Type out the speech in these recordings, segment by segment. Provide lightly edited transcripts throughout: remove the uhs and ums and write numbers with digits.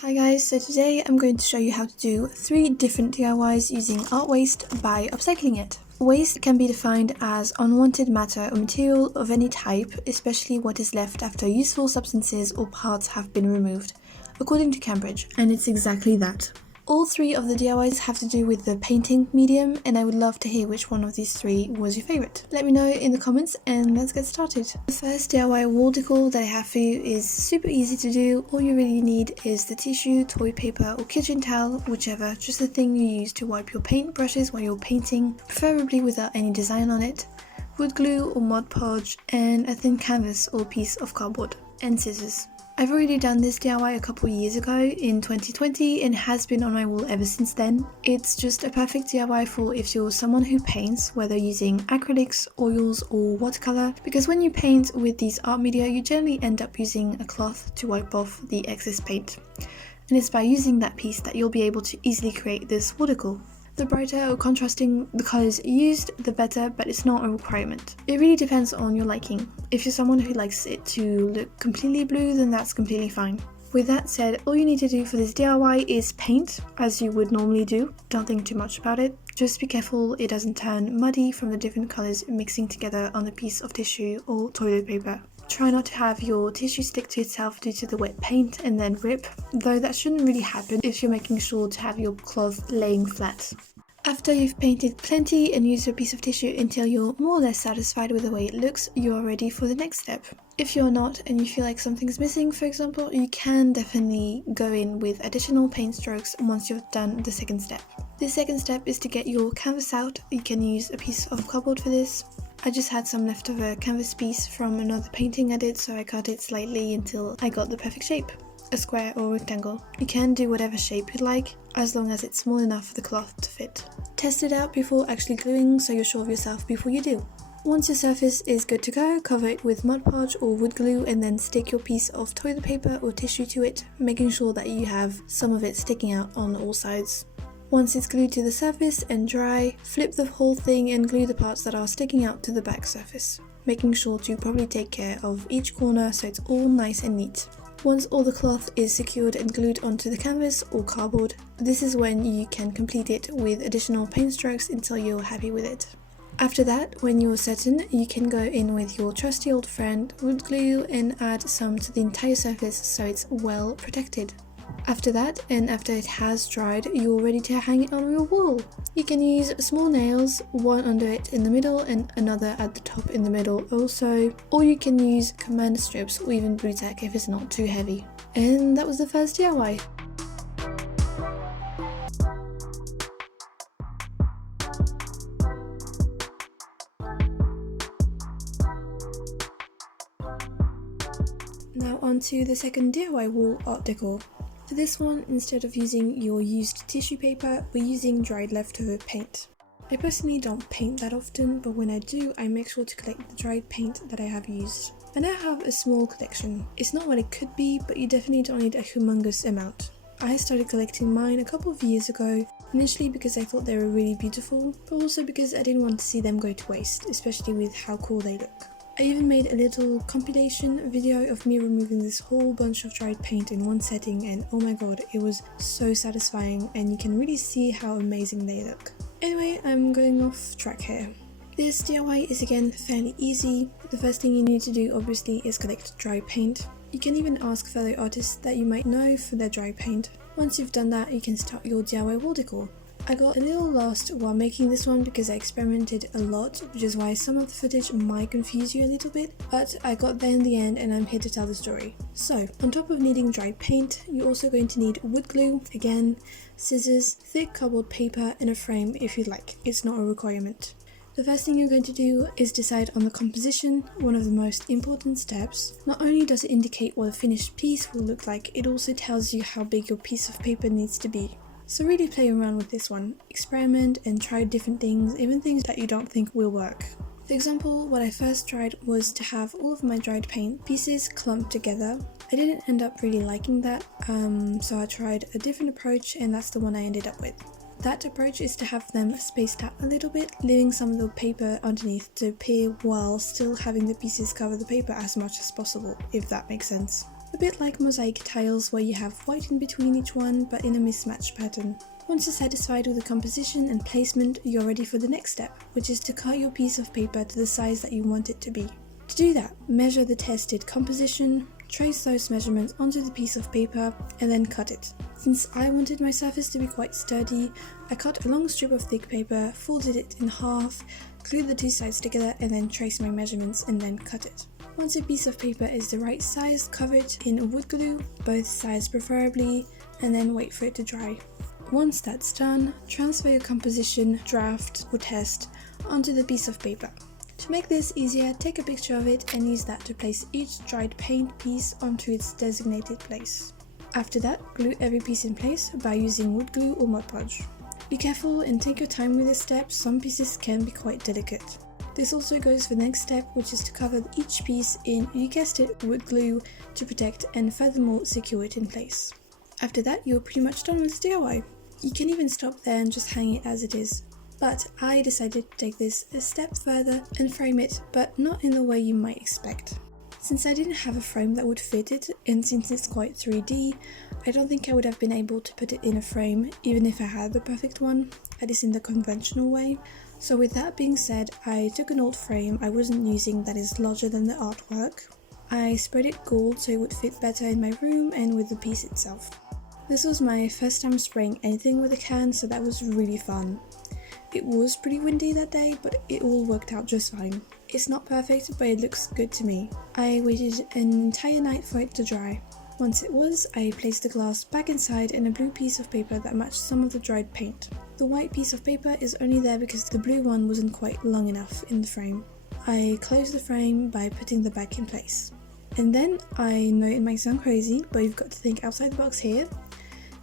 Hi guys, so today I'm going to show you how to do 3 different DIYs using art waste by upcycling it. Waste can be defined as unwanted matter or material of any type, especially what is left after useful substances or parts have been removed, according to Cambridge, and it's exactly that. All 3 of the DIYs have to do with the painting medium, and I would love to hear which one of these 3 was your favourite. Let me know in the comments and let's get started. The first DIY wall decor that I have for you is super easy to do. All you really need is the tissue, toilet paper or kitchen towel, whichever, just the thing you use to wipe your paint brushes while you're painting, preferably without any design on it, wood glue or Mod Podge, and a thin canvas or piece of cardboard, and scissors. I've already done this DIY a couple years ago in 2020 and has been on my wall ever since then. It's just a perfect DIY for if you're someone who paints, whether using acrylics, oils or watercolor, because when you paint with these art media you generally end up using a cloth to wipe off the excess paint. And it's by using that piece that you'll be able to easily create this wall decor. The brighter or contrasting the colours used, the better, but it's not a requirement. It really depends on your liking. If you're someone who likes it to look completely blue, then that's completely fine. With that said, all you need to do for this DIY is paint, as you would normally do. Don't think too much about it. Just be careful it doesn't turn muddy from the different colours mixing together on a piece of tissue or toilet paper. Try not to have your tissue stick to itself due to the wet paint and then rip, though that shouldn't really happen if you're making sure to have your cloth laying flat. After you've painted plenty and used your piece of tissue until you're more or less satisfied with the way it looks, you're ready for the next step. If you're not and you feel like something's missing, for example, you can definitely go in with additional paint strokes once you've done the second step. The second step is to get your canvas out. You can use a piece of cardboard for this. I just had some leftover canvas piece from another painting I did, so I cut it slightly until I got the perfect shape. A square or rectangle. You can do whatever shape you'd like, as long as it's small enough for the cloth to fit. Test it out before actually gluing so you're sure of yourself before you do. Once your surface is good to go, cover it with Mod Podge or wood glue and then stick your piece of toilet paper or tissue to it, making sure that you have some of it sticking out on all sides. Once it's glued to the surface and dry, flip the whole thing and glue the parts that are sticking out to the back surface, making sure to probably take care of each corner so it's all nice and neat. Once all the cloth is secured and glued onto the canvas or cardboard, this is when you can complete it with additional paint strokes until you're happy with it. After that, when you're certain, you can go in with your trusty old friend wood glue and add some to the entire surface so it's well protected. After that, and after it has dried, you're ready to hang it on your wall. You can use small nails, one under it in the middle and another at the top in the middle also, or you can use command strips or even blue tack if it's not too heavy. And that was the first DIY. Now on to the second DIY wall art decor. For this one, instead of using your used tissue paper, we're using dried leftover paint. I personally don't paint that often, but when I do, I make sure to collect the dried paint that I have used. I now have a small collection. It's not what it could be, but you definitely don't need a humongous amount. I started collecting mine a couple of years ago, initially because I thought they were really beautiful, but also because I didn't want to see them go to waste, especially with how cool they look. I even made a little compilation video of me removing this whole bunch of dried paint in one setting, and oh my god, it was so satisfying and you can really see how amazing they look. Anyway, I'm going off track here. This DIY is again fairly easy. The first thing you need to do obviously is collect dry paint. You can even ask fellow artists that you might know for their dry paint. Once you've done that, you can start your DIY wall decor. I got a little lost while making this one because I experimented a lot, which is why some of the footage might confuse you a little bit, but I got there in the end and I'm here to tell the story. So, on top of needing dried paint, you're also going to need wood glue, again, scissors, thick cardboard paper and a frame if you'd like. It's not a requirement. The first thing you're going to do is decide on the composition, one of the most important steps. Not only does it indicate what a finished piece will look like, it also tells you how big your piece of paper needs to be. So really play around with this one, experiment and try different things, even things that you don't think will work. For example, what I first tried was to have all of my dried paint pieces clumped together. I didn't end up really liking that, so I tried a different approach and that's the one I ended up with. That approach is to have them spaced out a little bit, leaving some of the paper underneath to appear while still having the pieces cover the paper as much as possible, if that makes sense. a bit like mosaic tiles where you have white in between each one but in a mismatched pattern. Once you're satisfied with the composition and placement, you're ready for the next step, which is to cut your piece of paper to the size that you want it to be. To do that, measure the tested composition, trace those measurements onto the piece of paper, and then cut it. Since I wanted my surface to be quite sturdy, I cut a long strip of thick paper, folded it in half, glued the two sides together, and then traced my measurements and then cut it. Once a piece of paper is the right size, cover it in wood glue, both sides preferably, and then wait for it to dry. Once that's done, transfer your composition, draft, or test onto the piece of paper. To make this easier, take a picture of it and use that to place each dried paint piece onto its designated place. After that, glue every piece in place by using wood glue or Mod Podge. Be careful and take your time with this step, some pieces can be quite delicate. This also goes for the next step, which is to cover each piece in, you guessed it, wood glue to protect and furthermore secure it in place. After that, you're pretty much done with the DIY. You can even stop there and just hang it as it is. But I decided to take this a step further and frame it, but not in the way you might expect. Since I didn't have a frame that would fit it, and since it's quite 3D, I don't think I would have been able to put it in a frame, even if I had the perfect one, at least in the conventional way. So with that being said, I took an old frame I wasn't using that is larger than the artwork. I sprayed it gold so it would fit better in my room and with the piece itself. This was my first time spraying anything with a can, so that was really fun. It was pretty windy that day, but it all worked out just fine. It's not perfect, but it looks good to me. I waited an entire night for it to dry. Once it was, I placed the glass back inside and a blue piece of paper that matched some of the dried paint. The white piece of paper is only there because the blue one wasn't quite long enough in the frame. I closed the frame by putting the back in place. And then, I know it might sound crazy, but you've got to think outside the box here.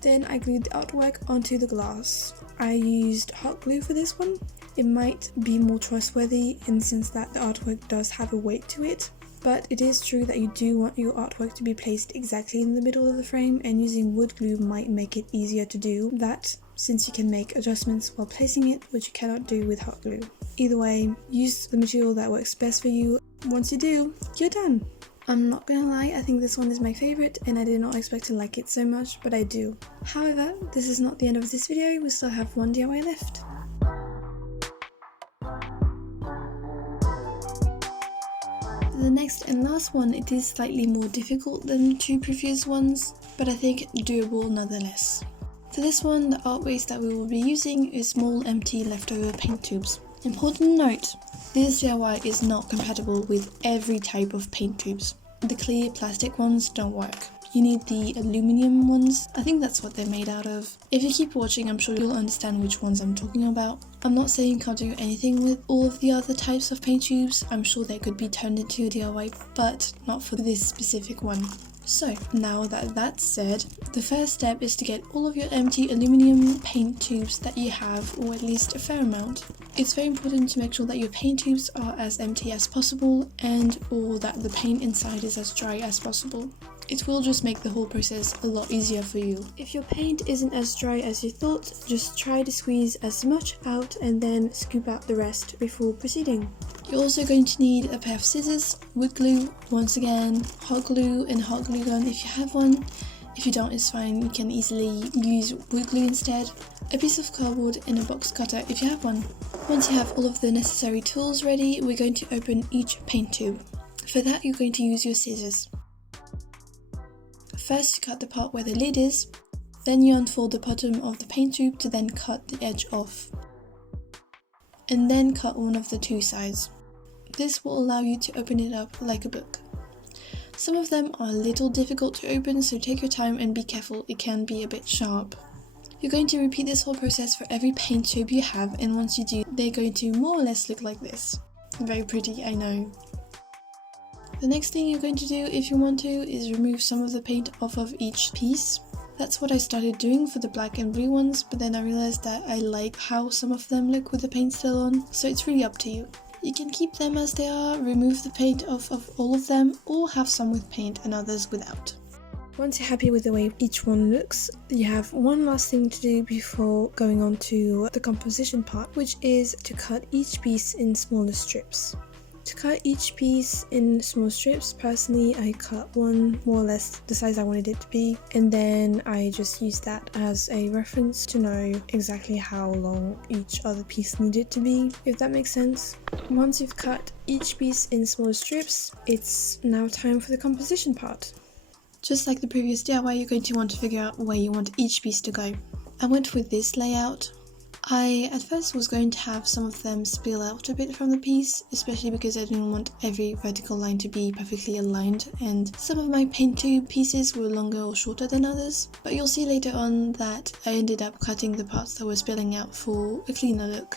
Then I glued the artwork onto the glass. I used hot glue for this one. It might be more trustworthy in the sense that the artwork does have a weight to it, but it is true that you do want your artwork to be placed exactly in the middle of the frame, and using wood glue might make it easier to do that, since you can make adjustments while placing it, which you cannot do with hot glue. Either way, use the material that works best for you. Once you do, you're done. I'm not gonna lie, I think this one is my favourite and I did not expect to like it so much, but I do. However, this is not the end of this video, we still have one DIY left. The next and last one, it is slightly more difficult than the two previous ones, but I think doable nonetheless. For this one, the art waste that we will be using is small empty leftover paint tubes. Important note, this DIY is not compatible with every type of paint tubes. The clear plastic ones don't work. You need the aluminium ones, I think that's what they're made out of. If you keep watching, I'm sure you'll understand which ones I'm talking about. I'm not saying you can't do anything with all of the other types of paint tubes, I'm sure they could be turned into a DIY, but not for this specific one. So, now that that's said, the first step is to get all of your empty aluminium paint tubes that you have, or at least a fair amount. It's very important to make sure that your paint tubes are as empty as possible and or that the paint inside is as dry as possible. It will just make the whole process a lot easier for you. If your paint isn't as dry as you thought, just try to squeeze as much out and then scoop out the rest before proceeding. You're also going to need a pair of scissors, wood glue, once again, hot glue and hot glue gun if you have one. If you don't, it's fine, you can easily use wood glue instead. A piece of cardboard and a box cutter if you have one. Once you have all of the necessary tools ready, we're going to open each paint tube. For that, you're going to use your scissors. First, you cut the part where the lid is, then you unfold the bottom of the paint tube to then cut the edge off. And then cut one of the two sides. This will allow you to open it up like a book. Some of them are a little difficult to open, so take your time and be careful, it can be a bit sharp. You're going to repeat this whole process for every paint tube you have, and once you do, they're going to more or less look like this. Very pretty, I know. The next thing you're going to do, if you want to, is remove some of the paint off of each piece. That's what I started doing for the black and blue ones, but then I realized that I like how some of them look with the paint still on, so it's really up to you. You can keep them as they are, remove the paint off of all of them, or have some with paint and others without. Once you're happy with the way each one looks, you have one last thing to do before going on to the composition part, which is to cut each piece in smaller strips. To cut each piece in small strips, personally I cut one more or less the size I wanted it to be, and then I just used that as a reference to know exactly how long each other piece needed to be, if that makes sense. Once you've cut each piece in small strips, it's now time for the composition part. Just like the previous DIY, you're going to want to figure out where you want each piece to go. I went with this layout. I at first was going to have some of them spill out a bit from the piece, especially because I didn't want every vertical line to be perfectly aligned, and some of my paint tube pieces were longer or shorter than others, but you'll see later on that I ended up cutting the parts that were spilling out for a cleaner look.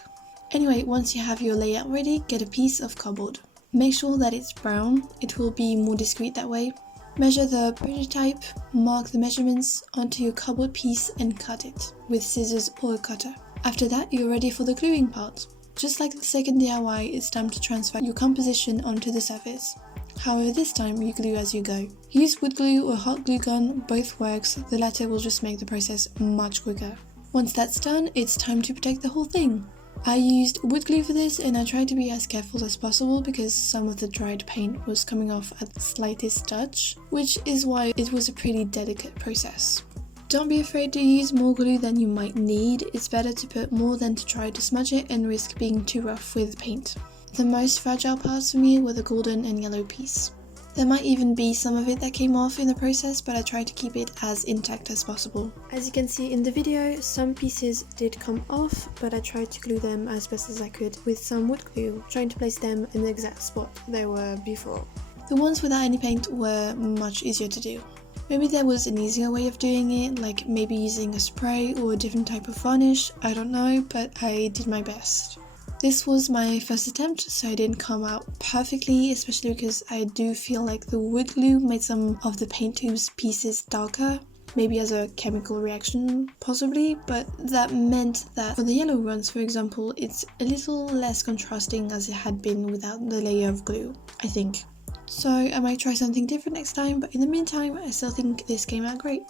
Anyway, once you have your layout ready, get a piece of cardboard. Make sure that it's brown, it will be more discreet that way. Measure the prototype, mark the measurements onto your cardboard piece and cut it with scissors or a cutter. After that, you're ready for the gluing part. Just like the second DIY, it's time to transfer your composition onto the surface. However, this time you glue as you go. Use wood glue or hot glue gun, both works, the latter will just make the process much quicker. Once that's done, it's time to protect the whole thing. I used wood glue for this, and I tried to be as careful as possible because some of the dried paint was coming off at the slightest touch, which is why it was a pretty delicate process. Don't be afraid to use more glue than you might need. It's better to put more than to try to smudge it and risk being too rough with paint. The most fragile parts for me were the golden and yellow piece. There might even be some of it that came off in the process, but I tried to keep it as intact as possible. As you can see in the video, some pieces did come off, but I tried to glue them as best as I could with some wood glue, trying to place them in the exact spot they were before. The ones without any paint were much easier to do. Maybe there was an easier way of doing it, like maybe using a spray or a different type of varnish, I don't know, but I did my best. This was my first attempt, so it didn't come out perfectly, especially because I do feel like the wood glue made some of the paint tubes pieces darker, maybe as a chemical reaction possibly, but that meant that for the yellow ones, for example, it's a little less contrasting as it had been without the layer of glue, I think. So I might try something different next time, but in the meantime, I still think this came out great.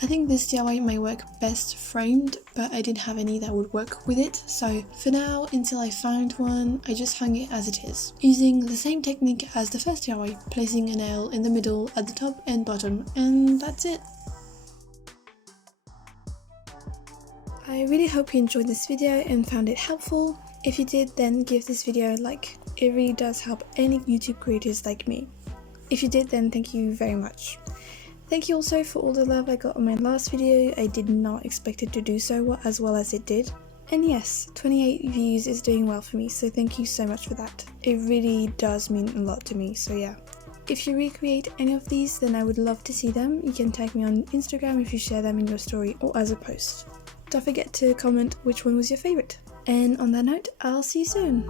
I think this DIY might work best framed, but I didn't have any that would work with it, so for now, until I found one, I just hung it as it is, using the same technique as the first DIY, placing a nail in the middle at the top and bottom, and that's it. I really hope you enjoyed this video and found it helpful. If you did, then give this video a like. It really does help any YouTube creators like me. If you did, then thank you very much. Thank you also for all the love I got on my last video. I did not expect it to do so as well as it did. And yes, 28 views is doing well for me, so thank you so much for that. It really does mean a lot to me, so yeah. If you recreate any of these, then I would love to see them. You can tag me on Instagram if you share them in your story or as a post. Don't forget to comment which one was your favourite. And on that note, I'll see you soon.